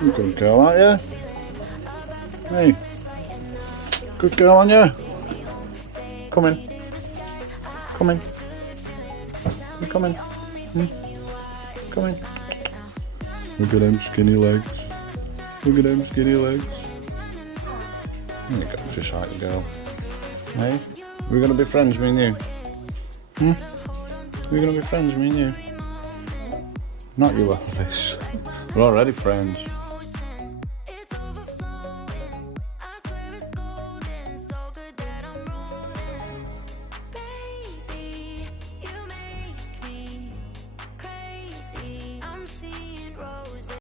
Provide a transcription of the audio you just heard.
You're a good girl, aren't you? Hey, good girl, aren't you? Come in. Come in. You come in. Come in. Look at them skinny legs. Look at them skinny legs. There you go, just like the girl. Hey, we're gonna be friends, me and you. We're gonna be friends, me and you. Not you, Elvis. We're already friends.